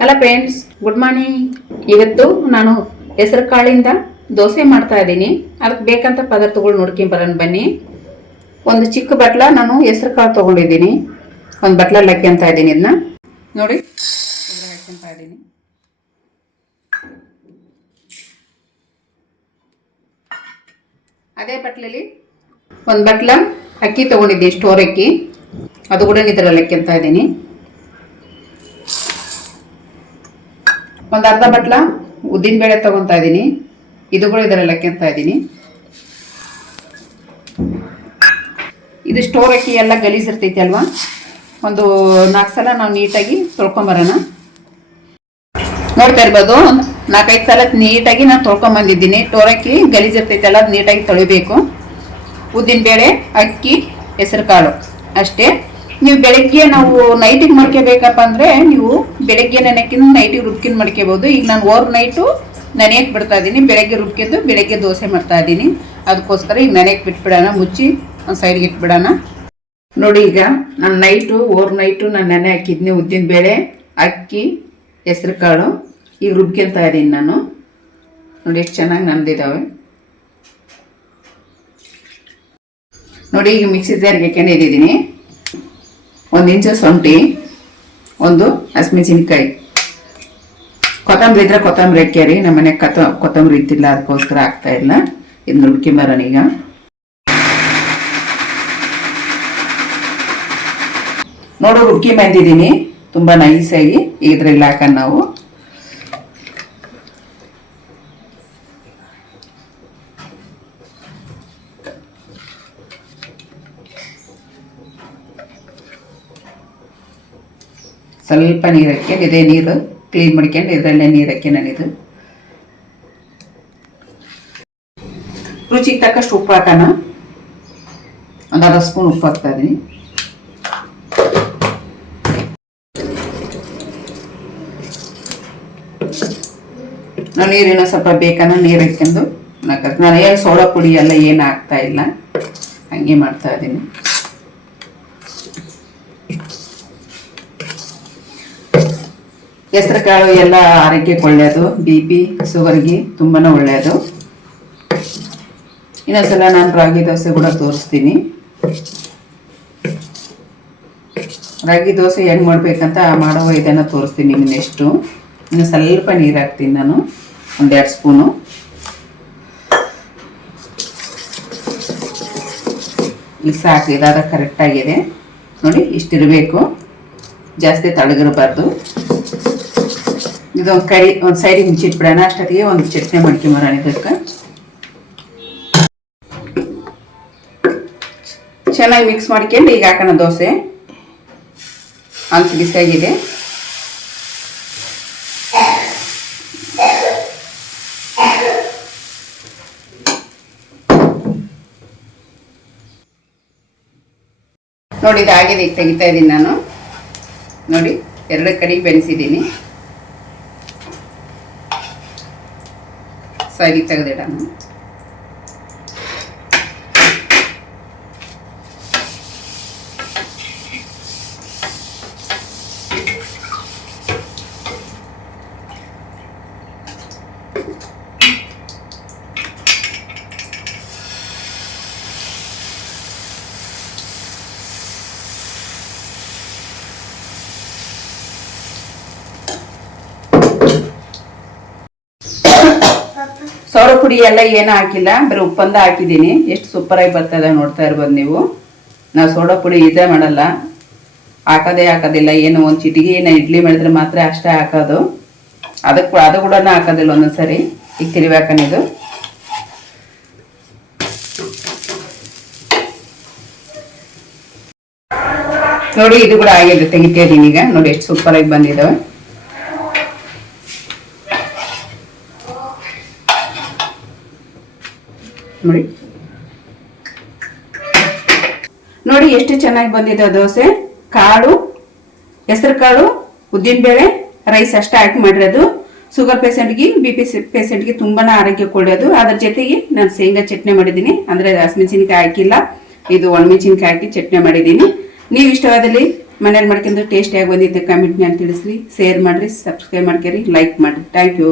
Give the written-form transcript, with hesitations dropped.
Hello friends, good morning. ಇವತ್ತು ನಾನು ಹೆಸರು ಕಾಳಿಂದ ದೋಸೆ ಮಾಡ್ತಾ ಇದ್ದೀನಿ. ಅದಕ್ಕೆ ಬೇಕಂತ ಪದಾರ್ಥಗಳು ನೋಡ್ಕೊಂಡು ಬರೋಣ ಬನ್ನಿ. ಒಂದು ಚಿಕ್ಕ ಬಟ್ಲ ನಾನು ಹೆಸರು ಕಾಳು ತೊಗೊಂಡಿದ್ದೀನಿ. ಒಂದು ಬಟ್ಲಲ್ಲಿ ಹಾಕ್ಯಂತ ಇದ್ದೀನಿ. ಇದನ್ನ ನೋಡಿ, ಹಾಕ್ಯಂತ ಇದ್ದೀನಿ. ಅದೇ ಬಟ್ಲಲ್ಲಿ ಒಂದು ಬಟ್ಲ ಅಕ್ಕಿ ತೊಗೊಂಡಿದ್ದೀನಿ, ಸ್ಟೋರ್ ಅಕ್ಕಿ. ಅದು ಕೂಡ ಇದರಲ್ಲಿ ಹಾಕ್ಯಂತ ಇದ್ದೀನಿ. ಒಂದು ಅರ್ಧ ಬಟ್ಲ ಉದ್ದಿನ ಬೇಳೆ ತಗೊತಾ ಇದ್ದೀನಿ. ಇದು ಕೂಡ ಇದರಲ್ಲಿ ಹಾಕ್ಯಂತ ಇದ್ದೀನಿ. ಇದು ಸ್ಟೋರ್ ಅಕ್ಕಿ ಎಲ್ಲ ಗಲೀಜಿರ್ತೈತಿ ಅಲ್ವಾ, ಒಂದು 4 ಸಲ ನಾವು ನೀಟಾಗಿ ತೊಳ್ಕೊಂಬರೋಣ. ನೋಡ್ತಾ ಇರ್ಬೋದು, 4-5 ಸಲ ನೀಟಾಗಿ ನಾನು ತೊಳ್ಕೊಂಬಂದಿದ್ದೀನಿ. ಸ್ಟೋರ್ ಅಕ್ಕಿ ಗಲೀಜಿರ್ತೈತಲ್ಲ, ಅದು ನೀಟಾಗಿ ತೊಳಿಬೇಕು. ಉದ್ದಿನ ಬೇಳೆ, ಅಕ್ಕಿ, ಹೆಸರು ಕಾಳು ಅಷ್ಟೇ. ನೀವು ಬೆಳಗ್ಗೆ ನಾವು ನೈಟಿಗೆ ಮಾಡ್ಕೋಬೇಕಪ್ಪ ಅಂದರೆ ನೀವು ಬೆಳಗ್ಗೆ ನೆನೆಕ್ಕಿಂತ ನೈಟಿಗೆ ರುಬ್ಕಿಂದು ಮಾಡ್ಕೋಬೋದು. ಈಗ ನಾನು ಓವರ್ ನೈಟು ನೆನೆಯಕ್ಕೆ ಬಿಡ್ತಾ ಇದ್ದೀನಿ. ಬೆಳಗ್ಗೆ ರುಬ್ಕಿದ್ದು ಬೆಳಗ್ಗೆ ದೋಸೆ ಮಾಡ್ತಾ ಇದ್ದೀನಿ. ಅದಕ್ಕೋಸ್ಕರ ಈಗ ನೆನೆಯಕ್ಕೆ ಬಿಟ್ಬಿಡೋಣ, ಮುಚ್ಚಿ ಒಂದು ಸೈಡ್ಗೆ ಇಟ್ಬಿಡೋಣ. ನೋಡಿ, ಈಗ ನಾನು ಓವರ್ ನೈಟು ನಾನು ನೆನೆ ಹಾಕಿದ್ನಿ. ಉದ್ದಿನ ಬೇಳೆ, ಅಕ್ಕಿ, ಹೆಸರು ಕಾಳು ಈಗ ರುಬ್ಕೊತಾ ಇದ್ದೀನಿ ನಾನು. ನೋಡಿ ಎಷ್ಟು ಚೆನ್ನಾಗಿ ನಂದಿದ್ದಾವೆ. ನೋಡಿ, ಈಗ ಮಿಕ್ಸಿ ಜಾರ್ಗೆ ಹಾಕೊಂಡಿದ್ದೀನಿ. 1 ಇಂಚು ಶುಂಠಿ, 1 ಹಸಿಮೆಣಸಿನ್ಕಾಯಿ, ಕೊತ್ತಂಬರಿ ಇದ್ರೆ ಕೊತ್ತಂಬರಿ ಹಾಕ್ಯಾರಿ. ನಮ್ಮ ಮನೆಗೆ ಕೊತ್ತಂಬರಿ ಇತ್ತಿಲ್ಲ, ಅದಕ್ಕೋಸ್ಕರ ಆಗ್ತಾ ಇಲ್ಲ. ಇದನ್ನ ರುಬ್ಕೊಂಬರೋಣ ಈಗ. ನೋಡು, ರುಬ್ಕೊಂಬಂದಿದ್ದೀನಿ ತುಂಬ ನೈಸಾಗಿ. ಇದ್ರಲ್ಲಿ ಹಾಕೋಣ ನಾವು. ಸ್ವಲ್ಪ ನೀರು ಹಾಕ್ಯಂಡು, ಇದೇ ನೀರು ಕ್ಲೀನ್ ಮಾಡ್ಕೊಂಡು ಇದರಲ್ಲೇ ನೀರು ಹಾಕಿ ನಾನಿದು. ರುಚಿಗೆ ತಕ್ಕಷ್ಟು ಉಪ್ಪು ಹಾಕೋಣ. ಒಂದು ಅರ್ಧ ಸ್ಪೂನ್ ಉಪ್ಪು ಹಾಕ್ತಾ ಇದ್ದೀನಿ. ನಾನು ನೀರಿನ ಸ್ವಲ್ಪ ಬೇಕನ್ನ ನೀರು ಹಾಕ್ಕೊಂಡು ನಾನು ಏನು ಸೋಡಾ ಪುಡಿ ಎಲ್ಲ ಏನು ಹಾಕ್ತಾ ಇಲ್ಲ, ಹಂಗೆ ಮಾಡ್ತಾ ಇದ್ದೀನಿ. ಹೆಸರು ಕಾಳು ಎಲ್ಲ ಆರೋಗ್ಯಕ್ಕೆ ಒಳ್ಳೆಯದು. BP ಶುಗರ್ಗೆ ತುಂಬಾ ಒಳ್ಳೆಯದು. ಇನ್ನೊಂದ್ಸಲ ನಾನು ರಾಗಿ ದೋಸೆ ಕೂಡ ತೋರಿಸ್ತೀನಿ. ರಾಗಿ ದೋಸೆ ಹೆಂಗೆ ಮಾಡ್ಬೇಕಂತ ಮಾಡುವ ಇದನ್ನು ತೋರಿಸ್ತೀನಿ ನಿಮ್ಗೆ ನೆಕ್ಸ್ಟು. ಇನ್ನು ಸ್ವಲ್ಪ ನೀರು ಹಾಕ್ತೀನಿ ನಾನು, 1-2 ಸ್ಪೂನು. ಇಲ್ಲಿ ಸಾಕು, ಇದಾದ ಕರೆಕ್ಟಾಗಿದೆ. ನೋಡಿ, ಇಷ್ಟಿರಬೇಕು, ಜಾಸ್ತಿ ತಳಗಿರಬಾರ್ದು. ಇದೊಂದು ಕರಿ ಒಂದು ಸೈಡಿಗೆ ಮುಚ್ಚಿಟ್ಬಿಡೋಣ. ಅಷ್ಟೊತ್ತಿಗೆ ಒಂದು ಚಟ್ನಿ ಮಾಡ್ಕೊಂಬರೋಣ. ಇದಕ್ಕೆ ಚೆನ್ನಾಗಿ ಮಿಕ್ಸ್ ಮಾಡ್ಕೊಂಡು ಈಗ ಹಾಕೋಣ ದೋಸೆ. ಹಂಚು ಬಿಸಿಯಾಗಿದೆ. ನೋಡಿ, ಇದಾಗಿದೆ. ಈಗ ತೆಗಿತಾ ಇದ್ದೀನಿ ನಾನು. ನೋಡಿ, 2 ಕಡೆಗೆ ಬೆಳೆಸಿದ್ದೀನಿ. ಸೈಡಿಗೆ ತೆಗೆದಿಡೋಣ. ಸೋಡಾ ಪುಡಿ ಎಲ್ಲ ಏನೂ ಹಾಕಿಲ್ಲ, ಬರೀ ಉಪ್ಪಂದ ಹಾಕಿದ್ದೀನಿ. ಎಷ್ಟು ಸೂಪರಾಗಿ ಬರ್ತದೆ ನೋಡ್ತಾ ಇರ್ಬೋದು ನೀವು. ನಾವು ಸೋಡಾ ಪುಡಿ ಇದೇ ಮಾಡಲ್ಲ, ಹಾಕೋದಿಲ್ಲ. ಏನು ಒಂದು ಚಿಟಿಗೆ ಇಡ್ಲಿ ಮಾಡಿದ್ರೆ ಮಾತ್ರ ಅಷ್ಟೇ ಹಾಕೋದು. ಅದು ಕೂಡ ಹಾಕೋದಿಲ್ಲ ಒಂದೊಂದ್ಸರಿ. ಈಗ ತಿರುವಾಕನಿದು. ನೋಡಿ, ಇದು ಕೂಡ ಆಗಿದೆ, ತೆಗಿತಾ ಇದ್ದೀನಿ ಈಗ. ನೋಡಿ ಎಷ್ಟು ಸೂಪರಾಗಿ ಬಂದಿದ್ದಾವೆ. ನೋಡಿ ಎಷ್ಟು ಚೆನ್ನಾಗಿ ಬಂದಿದೆ ದೋಸೆ. ಕಾಳು, ಹೆಸರು ಕಾಳು, ಉದ್ದಿನ ಬೇಳೆ, ರೈಸ್ ಅಷ್ಟೇ ಹಾಕಿ ಮಾಡಿರೋದು. ಶುಗರ್ ಪೇಷಂಟ್ಗೆ, BP ಪೇಷಂಟ್ಗೆ ತುಂಬಾ ಆರೋಗ್ಯಕ್ಕೆ ಒಳ್ಳೆಯದು. ಅದ್ರ ಜೊತೆಗೆ ನಾನು ಶೇಂಗಾ ಚಟ್ನಿ ಮಾಡಿದ್ದೀನಿ. ಅಂದರೆ ಹಸಿಮೆಣಸಿನಕಾಯಿ ಹಾಕಿಲ್ಲ, ಇದು ಒಣಮೆಣಸಿನಕಾಯಿ ಹಾಕಿ ಚಟ್ನಿ ಮಾಡಿದ್ದೀನಿ. ನೀವು ಇಷ್ಟವಾದಲ್ಲಿ ಮನೇಲಿ ಮಾಡ್ಕೊಂಡು ಟೇಸ್ಟಿಯಾಗಿ ಬಂದಿದ್ದೆ ಕಮೆಂಟ್ನಲ್ಲಿ ತಿಳಿಸ್ರಿ, ಶೇರ್ ಮಾಡಿರಿ, ಸಬ್ಸ್ಕ್ರೈಬ್ ಮಾಡ್ಕೊರಿ, ಲೈಕ್ ಮಾಡಿರಿ. Thank you.